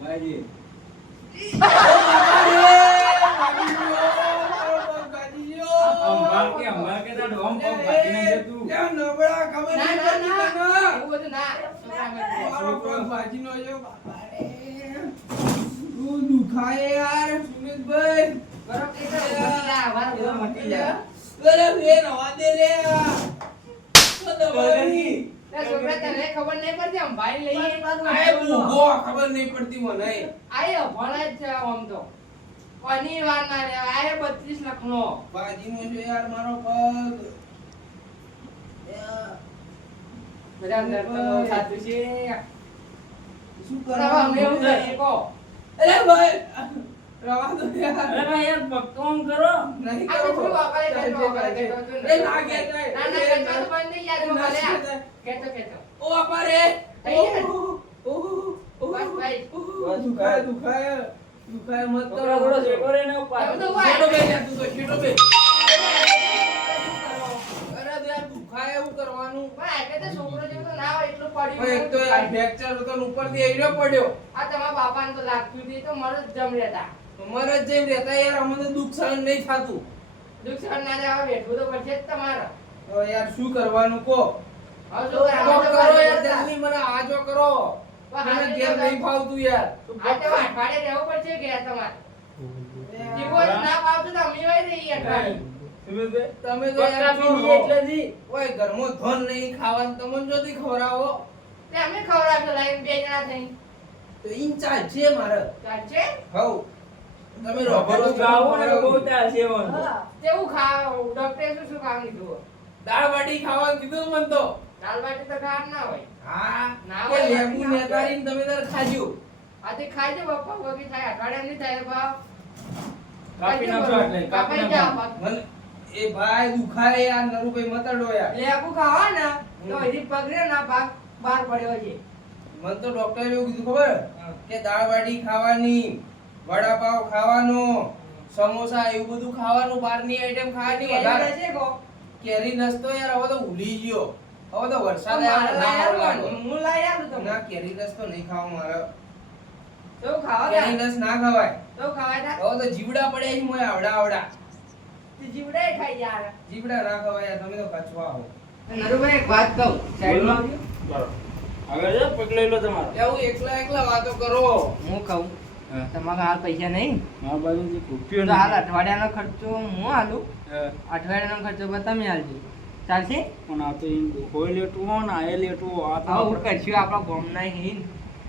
મારી અંબાલ કે તાર ડોમ પગ ભાગી ના દે તું નબળા ખબર ના નહીં ના પડતી ના તને. એવું બધું ના મારો પગ ભાજીનો છે, બાપા રે. તું દુખાય યાર સુમિતભાઈ. બરોબર કે તો લા વાર બધો મટી જાય અરે બેન હવા દે લે. તો દબાઈ. તે છોકરા તને ખબર નહીં પડતી આમ ભાઈ લઈએ આય ભૂગો ખબર નહીં પડતી મને. આયો ભણાય જ છે આમ તો કોની વાર ના રે આયો 32 લાખનો ભાજીનો છે યાર મારો પગ. બધા અંદર તો બહુ થાતું છે શું બરાબર અમે એવું કરવાનું? કરીએ કો અરે ભાઈ રવા દો યાર. અરે ભાઈ યાર ભક્તોમ કરો નહીં આ તો કરો. શું વાપરે છે વાપરે છે એ ના કે જાય. ના ના કહેતો તો બંધ નહીં યાદ ના માં કે ભલે જાય. કહેતો ઓ બાપા રે. અહીંયા. ઓહ, બસ ભાઈ. દુખાય દુખાય દુખાય મત કરો. છોકરા થોડો શેકો રે ને એવું પાછો તો શેઠો બે યાર, તું તો શેઠો બે. અરે યાર દુખાય એવું કરવાનું. ભાઈ કે તો છોકરો જેવો તો ના હોય એટલું પડ્યું પણ એક તો યાર ફ્રેક્ચર હતો ને ઉપરથી એડ્યો પડ્યો. આ તમારા બાપાને તો લાગતું નહીં તો મરદ જમ રહેતા અમારે જ જેમ રહેતા યાર અમને તો દુઃખ સહન નહીં થાતું. દુઃખ સહન ના થાય હવે બેઠવું તો પડશે જ તમારે તો યાર શું કરવાનું કો? હવે છોકરા તો હવે તો કરો યાર જતા. જલ્દી મને આજો કરો. પણ મને હાજરી ઘેર તો નહીં ફાવતું યાર. આ તો અઠવાડિયે રહેવું પડશે ઘેર તમારે જીવો જ ના ફાવતું તો અમે હોય રહી અઠવાડિયે સુમિતભાઈ તમે તો પક્કા યાર પીડી એટલે જી ઓય ઘરમાં ધન નહીં ખાવાનું તમને જોતી ખવડાવો તે અમે ખવડાવશો લાઈન બે જણા થઈ તો ઇન્ચાર્જ છે મારે. ચાલશે હવ તમે ભરો રોબરો ગાવો ને બહુ ત્યાં સેવન તેવું ખાવ ડોક્ટરે શું શું ખાવાનું કીધું દાળ બાટી ખાવાનું કીધું મને તો. દાળ બાટી તો ખાવ ના હોય હા ના કે હોય, લેબુ ના નેતારીને તમે તાર ખાજો. આજે ખાઈ જો પપ્પા વગી થાય અઠવાડિયે નહીં થાય ભાવ કાપી નાખો એટલે કાપી કાપી જાઓ નાખો મને એ ભાઈ દુખાય યાર નરુભાઈ મતડો યાર. લેબુ ખાવા ને તો હજી પગરે ના ભાગ બહાર પડ્યો છે મને તો ડોક્ટરે એવું કીધું ખબર હા. કે દાળ બાટી ખાવાની, વડાપાવ ખાવાનો, સમોસા એવું બધું ખાવાનું, બહારની આઈટમ ખાવાની વધારે. છે કો કેરી નસતો યાર હવે તો ભૂલી ગયો. હવે તો વરસાદ મારે આવે ના લાયા લાગે. હું લાયા આલું તમને ના કેરી રસ તો નહીં ખાવા મારે. તો ખાવા કેરી રસ ના ખવાય. તો ખાવાય તા હવે તો જીવડા પડ્યા છે મોય આવડા આવડા. જીવડે ખાઈ યાર જીવડા ના ખવાય યાર, તમે તો કચવા હો. નરુભાઈ એક વાત કહું સાઈડમાં આવજો. બરો આગળ જો પગ લઈ લો તમારો કેવું એકલા એકલા વાતો કરો. હું કહું તમારા હાલ પૈસા નહીં મારા બાજુથી રૂપિયો તો હાલ અઠવાડિયાનો ખર્ચો હું હાલું હા. અઠવાડિયાનો ખર્ચો પણ તમે હાલજો ચાલશે પણ આ તો એમ હોય લેટું હો ને આ લેટું હો. આ તો આવું આપણે- કરશું આપણા ગામના હિન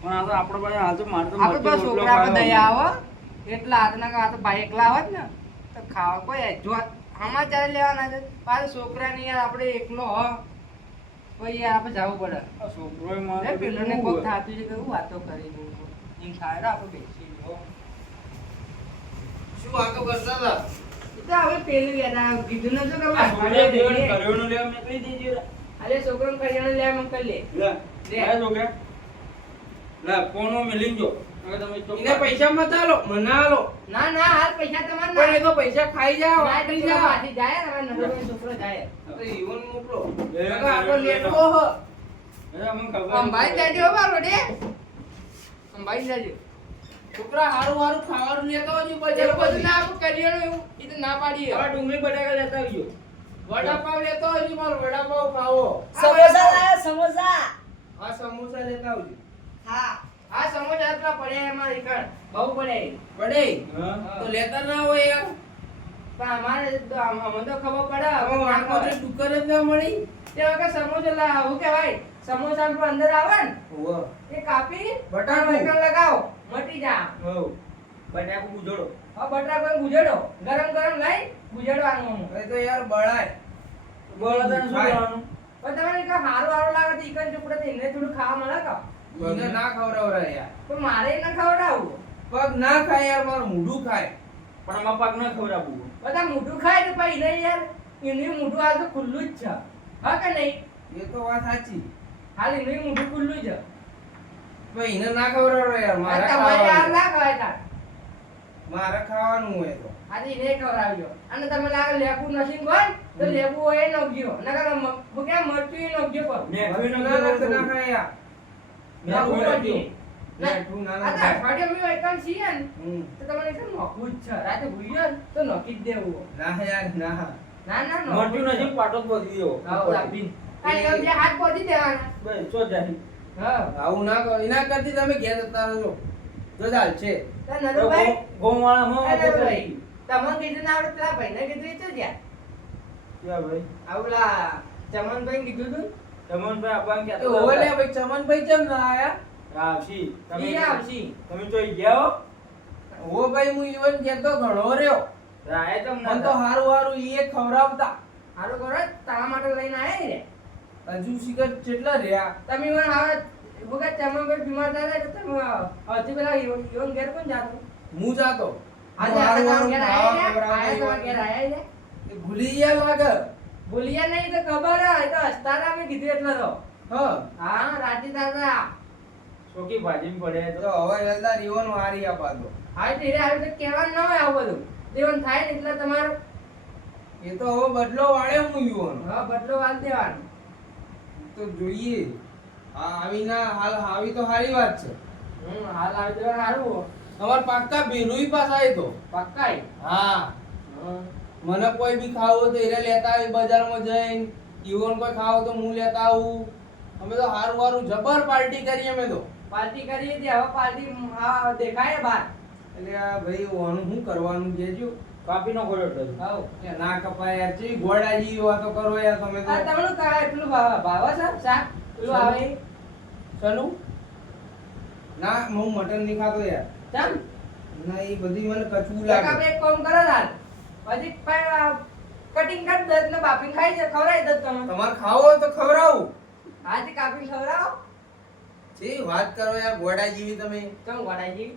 પણ આ તો આપણે પાસે હાલ તો મારે તો આપણે તો મરચું રોટલો છોકરા પર ખાવાનો. દયા આવો એટલા હાથના આ તો ભાઈ એકલા આવત ને તો ખાવા કોઈ જો સમાચાર લેવાના છે પાછું છોકરાની યાર આપણે એકલો હ કોઈ યાર આપણે જવું પડે આ છોકરોએ મારે અરે તો પેલોને કેવું કોક હોય. થાતું છે કે હું વાતો કરી દઉં એમ થાય રે આપણે બેસી લો શું વાતો કરતા હતા? એ તો હવે પેલું યાર કીધું ન કે આ છોકરાએ દેવાનું કરિયાણું લેવા મોકલી દેજો રે. અરે છોકરાને કરિયાણું લેવા મોકલ લે લે લે. લે છોકરા લે ફોનો મેલી જો હવે તમે તો એને પૈસા મત આલો, મને આલો. ના ના હાલ પૈસા તમારે પણ એ ના તો પૈસા ખાઈ જાઓ, ના, વાપરી તો જાઓ. પાછી જાય ને હવે નરોડો છોકરો જાય તો ઈવન મોકલો. લે, નકર આપણો લે, લેટો લે. હ. અરે અમને ખબર અંબાઈ નથી. જાજો બારો ડે અંબાઈ જાજો છોકરા હારું હારું ખાવાનું લેતો આવજો બજાર એવું બધું પરથી. ના આપણે કરિયાણું એવું એ તો ના પાડીએ હવે ડુંગળી બટાકા લેતા આવજો. વડાપાવ લેતો આવજો, મારો વડાપાવ ખાવો. સમોસા લાયા સમોસા આ સમોસા લેતા આવજો. હા આ સમોસા એટલા પડ્યા એમાં એકણ બહુ પડ્યા પડે હા. તો લેતા ના હોય યાર. પણ અમારે તો અમને તો ખબર પડે હવે વાટકો છે ડુક્કર જ ના મળી. તે વખત સમોસા લા હું કહેવાય સમોસા આપણું અંદર આવે ને હોવે. એ કાપી બટાકું. એકણ લગાવો મટી જા હઉ. બટાકું ગુજોડો. હવે બટાકો ગુજેડો ગરમ ગરમ લઈ ગુજેડવાનું હવે તો યાર બળાય. બોલો તને શું ભાઈ. કરવાનું? પણ તમારે કે હારું હારું લાગે તો ઈકન ચૂપડે થઈને થોડું ખાવા મળે કા એને ના ખવડાવરાય યાર. પણ મારે ન ખવડાવું પગ ના ખાય યાર, મારું મોઢું ખાય. પણ આમાં પાક ના ખવડાવવું. બધા મોઢું ખાય તો પછી નહીં યાર એનું મોઢું હાલ તો ખુલ્લું જ છે હા કે નહીં એ તો વાત સાચી. હાલ એનું મોઢું ખુલ્લું છે પણ એને ના ખવડાવરાય યાર. મારે તમારે હાલ ખાવાનું. ના ખવાય તાર મારે ખાવાનું હોય તો. આજે એને ખવડાવજો. અને તમે લાગે લેબુ નથી કોણ તો લેબુ હોય એ નોખજો. નકર હું કેમ મરચું એ નોખજો પર. મેઠું ના નતો ના ખાય યાર. નાખવું પડશે. મેઠું ના આ તો ખાય. અઠવાડિયે મેં એકણ છીએ ને હમ. તો તમને કેમ નોખવું જ છે. રાતે ભૂલ્યો ને તો નોખી જ દેવું. ના યાર ના. ના ના મોટું નથી પાટો જ બોધી દેવો. આવો લાભી. કાલે ગમ જે હાથ પોધી દેવાના. બસ ચો જાય. હા. આવું ના કરો. એના કરતી તમે ઘેર જતા રહો. જો ચાલ છે. તો નરુભાઈ ગોમવાળામાં અરે ભાઈ તમને કીધું ના આવડે પેલા ભાઈને કીધું એ તો જ્યાં ક્યાં ભાઈ? આવલા ચમનભાઈ કીધું તું ચમનભાઈ આપવાનું એ કહેતા ઓલે હતા. ભાઈ ચમનભાઈ કેમ ના આયા? આવશી. ઈ આવશી. તમે તો ગયા હો? ઓ ભાઈ હું ઈવન કેતો ઘણો રહ્યો. રાય તો મન તો હારું હારું ઈ એક ખવડાવતા. હારું કરો તારા માટે લઈને આયા ને હજુ શિખર કેટલા રહ્યા? તમે ઈવન આવે વખત ચમનભાઈ બીમાર થાય તો તમે હજી પેલા ઈવન ઘેર કોણ જાતો હું જાતો. આજે હારું આપણે હારું ઘેર ખાવા આયા ખવડાવતા તમારા ઘેર આયા ને એ ભૂલી ગયા લાગે. ભૂલ્યા નહીં તો ખબર હે એ તો હસતા અમે કીધું એટલે તો હા હા રાતી તાતા છોકી ભાજીમાં પડે તો તો હવે જલ્દા રીવન હારી આપા દો. હા ધીરે આવે તો કહેવાનું ના હોય આવું બધું દેવન થાય ને એટલે તમારો એ તો હવે બદલો વાળે હું યુવાન. હા બદલો વાલ દેવાનો તો જોઈએ. હા આવીના હાલ આવી તો સારી વાત છે. હાલ આવી દેવાનું હારું અમાર પાક્કા ભેરુઈ પાસ આય તો. પક્કાઈ હા મને કોઈ બી ખાવું તો એને લેતા આવી બજારમાં જઈને. યુવાન કોઈ ખાવું તો હું લેતા આવું. અમે તો હારું હારું જબર પાર્ટી કરી અમે તો. પાર્ટી કરી હતી હવે પાર્ટી આ દેખાય બહાર એટલે આ ભાઈ ઓનું શું કરવાનું કેજો. કાપી નો ગોળો તો હાઉ કે ના કપાય યાર જેવી ગોળાજી વાતો કરો યાર તમે આ તો. તમને કાય એટલું ભાવે છે શાક પેલું આવે ઈ? ચલો ના હું મટન નહીં ખાતો યાર. ચમ ના એ બધી મને કચવું એક લાગે. આપણે એક કામ કરો હાલ હજી કટિંગ કરી દત ને બાપીને ખાઈ જાય ખવડાવી દત તમે તમારે ખાવો હોય તો ખવડાવું. હાથી કાપી ખવડાવો જે વાત કરો યાર ગોડા જેવી તમે. ચમ વડાજી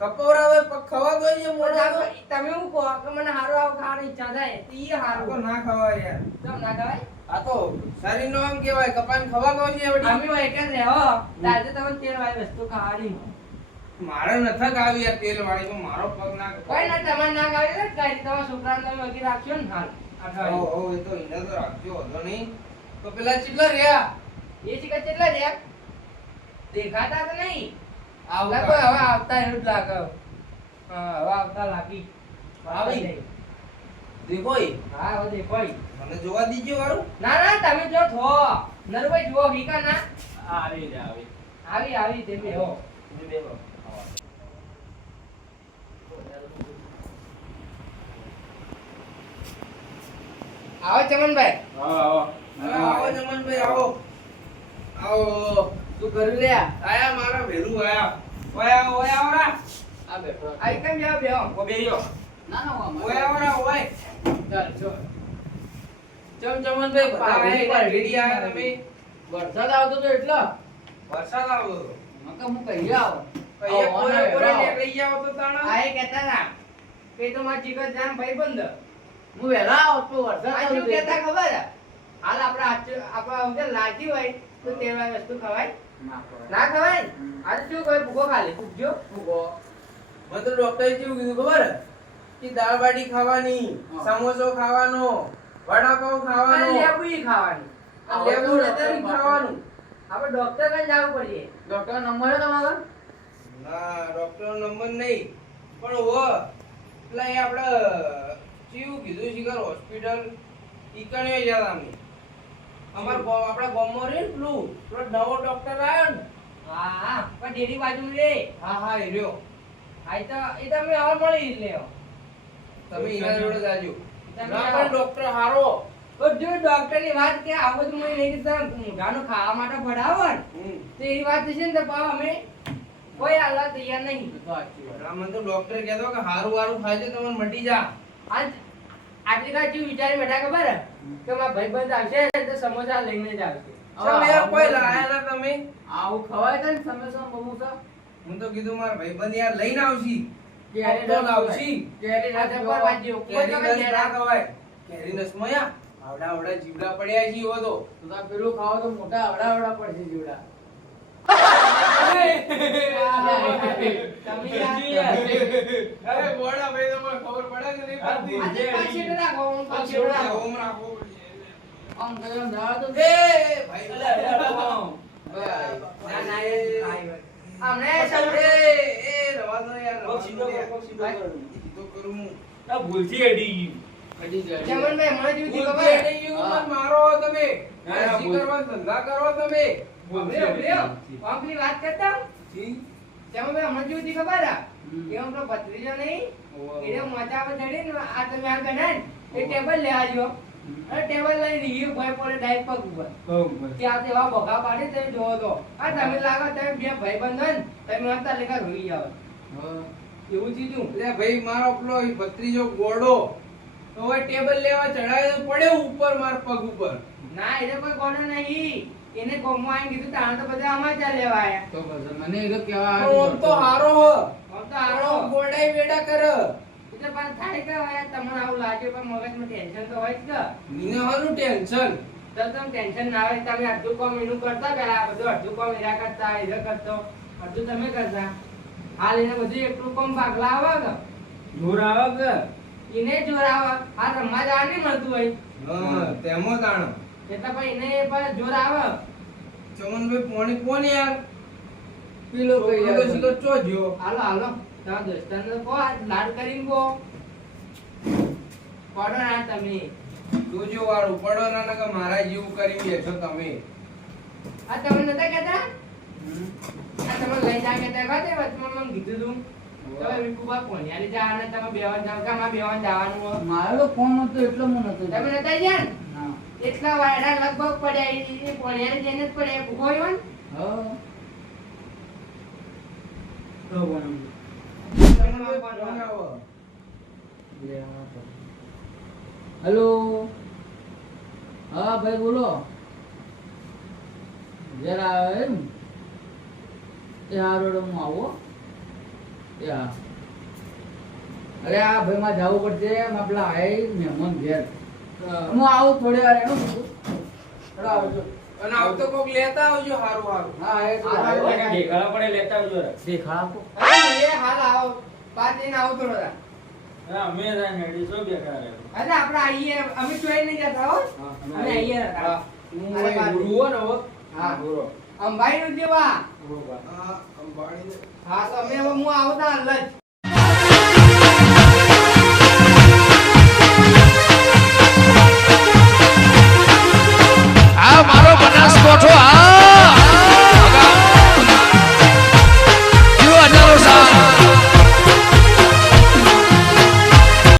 કપવરાવે પગ ખવા દો છે મોઢા તો. તમે હું કહો કે મને હારું આવું ખાવાની ઈચ્છા થાય તો ઈ આ તો હારું ના ખવાય યાર. ચમ ના ખવાય આ તો શરીરનો આમ કહેવાય કપાન ખવા દો છે વળી. અમે હોય કે રહો તાજે તમે તેલ વાળી વસ્તુ ખાવાની મારે નથક આવી યાર તેલ વાળી તો મારો પગ ના કોઈ ના તમારે ના ખાવી ને કાઈ તમારા છોકરાને તમે વગી રાખ્યો ને હાલ ઓ ઓ એ તો એને તો રાખજો હતો નહીં. તો પેલા ચીટલા રહ્યા. એ ચીકા કેટલા રહ્યા દેખાતા તો નહીં આવતા. લાગો હવે આવતા એવું જ લાગે હા હવે આવતા લાગી આવી. દેખો ઈ. હા હવે દેખો ઈ. મને જોવા દીજો વારું. ના ના તમે જો થો નરભાઈ જુઓ વીકા ના આવી રે આવી. આવી આવી તે બે હો તમે બેહો. આવો ચમનભાઈ આવો આવો જમનભાઈ આવો. આવો. તું કર્યું લે આયા મારા ભેરું આયા. ઓય આવો ઓય આવો રા. આ બેઠો. આઈ કેમ જાવ બેહો ઓ બેહ્યો. ના ના ઓય આવો રા ઓય. ચાલ જો જમનભાઈ બધા આયા એકવાર રેડી આયા તમે. વરસાદ આવતો તો એટલો વરસાદ આવતો હતો. મકા હું કહી આવો કઈ કોરે કોરે નીકળી જાવ તો તાણા. આ એ કહેતા ના કે તો માર જીગર જામ ભાઈ બંધ હું વેલા આવો તો વરસાદ આજુ કહેતા ખબર હે? હાલ આપણા વગર લાગી હોય તો તેવા વસ્તુ ખવાય ના ખવાય આજે શું કહે ભૂકો ખાલી પૂછજો ભૂકો મને તો ડોક્ટરે કેવું કીધું ખબર હે? કે દાળ બાટી ખાવાની, સમોસો ખાવાનો, વડાપાવ ખાવાનો, લેબુ ઈ ખાવાની લેબુ નથી ખાવાનું. આપણે ડોક્ટર ને જવું પડે ડોક્ટર નંબર તમારો ના ડોક્ટર નંબર નહીં પણ ઓ પેલા એ આપણે કેવું કીધું શિખર હોસ્પિટલ ઈકણે ગયા અમે આપણા ગામમાં રે પેલો નવો ડોક્ટર આવ્યો ને. હા હા પણ ડેરી બાજુ રે હા હા એ રહ્યો. આ એ તો અમે હવે મળી લેવો તમે એના જોડે જાજો. તમે ના આવો. પણ ડોક્ટર હારો. તો જો ડોક્ટર ની વાત કે આ બધું મને નહીં કીધું મૂંઢાનું ખાવા માટે ભણાવો ને તો એ વાત છે ને તો પાવ અમે કોઈ હાલવા તૈયાર નહીં પેલા મને તો ડોક્ટરે કહેતો કે હારું હારું ખાય છે તમને મટી જા. આજ આટલી કાંઈ ચીવ વિચારી બેઠા ખબર હે? કે મારા ભાઈબંધ આવશે તો સમોસા લઈને જ આવશે તમે યાર કોઈ લાયા ના તમે. આવું ખવાય છે ને સમોસા સમોસા હું તો કીધું મારા ભાઈબંધ યાર લઈને આવશી. કેરી તો આવશી. કેરી ના જબર વાજ્યો કોઈ કેરી તમે રસ ના ખવાય. કેરી રસમાં યાર આવડા આવડા જીવડા પડ્યા છે એવો તો. પેલું ખાવો તો મોટા આવડા આવડા પડશે જીવડા તમે જી યાર. અરે ગોળા ભાઈ તમને ખબર પડે કે નહીં પડતી? આજે પાછળ રાખો, હું પાછળ રાખો. ઓમ રાખવો પડશે. આમ કર્યો ને દાડા તો એ ભાઈ અલા, યાર, ના, ના, એ ભાઈ. અમને એ તમને રવા દો યાર, પગ સીધો કર, પગ સીધો કર. ઈ તો કરું હું. આ ભૂલથી અડી ગયું. અડી જાય. ચમનભાઈ મને જેવું થયું ભૂલથી ખબર? અડી ગયું, મને મારો તમે ના, ના, હસી ભૂલ. કરવા ધંધા કરો તમે ભૂલથી અભિયો, અડી અભિયો. ગયું. કોકની વાત કરતા જી? ચમનભાઈ મને જેવું થયું ખબર? હમ. એ આપણો ભત્રીજો નહીં ઓવા. એને મોચા પર ચડીને આ તમે આ ગણાય ને, એ ટેબલ લેવા જો અને ટેબલ લઈને ઈ ભાઈ પડે ડાયરેક્ટ પગ ઉપર ત્યાં તેવા ભોગા પાડી તમે જોવો તો આ તમે લાગો તમે બે ભાઈબંધ હોય ને તમે હતા લેખા રોઈ જાવ હા. એવું થયું એટલે ભાઈ મારો પેલો ઈ ભત્રીજો ગોડો તો હવે ટેબલ લેવા ચડાવ્યો તો પડ્યો ઉપર માર પગ ઉપર ના એને કોઈ કોનો નહીં એને ગોમમાં આવીને કીધું તાણ તો બધા અમાર ત્યાં લેવા આયા તો પછી મને એ તો કહેવા પણ આવ્યો આમ તો હતો. હારો હ આમ તો હારો આરો ગોડાઈ વેડા કર એટલે પણ થાય કે હવે તમને આવું લાગે પણ મગજમાં ટેન્શન તો હોય જ કે મને હાનું ટેન્શન તો તમે ટેન્શન ના આવે તમે અડધું કામ એનું કરતા પેલા બધું અડધું કામ એરા કરતા એરા કરતો અડધું તમે કરતા હાલ એને બધું એકલું કામ ભાગલા આવે કે જોર આવે કે? એને જોર આવે આ રમવા જવા નહીં મળતું હોય હા તેમાં તાણ એટલે પણ એને પણ જોર આવે ચમનભાઈ પોણી કોણ યાર પેલો કઈ છોકરો તો યાર. શીખર ચો જ્યો હાલો હાલો તમારા દોસ્તારને કહો આ લાડ કરીને કહો પડો ના તમે જોજો વાળું પડો ના નકર મારા જેવું કરી બેઠો તમે આ તમે નતા કહેતા હમ. આ તમે લઈ જા કહેતા કહો તે વચમાં મને કીધું તું તમે વિકુબા કોણિયારી જવાના તમે બેવાન જાવ કે અમારે બેવાન જવાનું હોય મારો તો ફોન હતો એટલે હું નતો તમે નતા ગયા ને ના. એટલા વાયડા લગભગ પડ્યા એ કોણિયારી જઈને જ પડ્યા ભૂખો હોય ને હા. તો પણ ચમનભાઈ ફોન આવો. હેલો. હા ભાઈ બોલો. જરા એમ એ હારો હું આવો એ હા. અરે આ ભાઈ માં જવું પડશે એમ પેલા આય મહેમાન ઘેર હું આવું થોડી વાર એનું થોડો આવજો. અને આવતો કોક લેતા આવજો હારું હારું હા એ તો હારો. આવ્યો. ઢેકાળા પડે લેતા આવજો રે. દેખા આપો. અરે એ હાલ આવો પાંચ દિન આવો થોડો રા. હા, અમે રહ્યા ને હેડી શું બેકાર રહે. અરે આપણે આઈએ અમે ચોઈ નહીં જતા હો હા, અમે આઈએ હતા હું અરે અહીં બાજુ. ઉડવો ને હવે હા બોલો. અંબાઈ નું જેવા બોલો બા. આ અંબાણી હા તો અમે હવે હું આવતા હાલ જ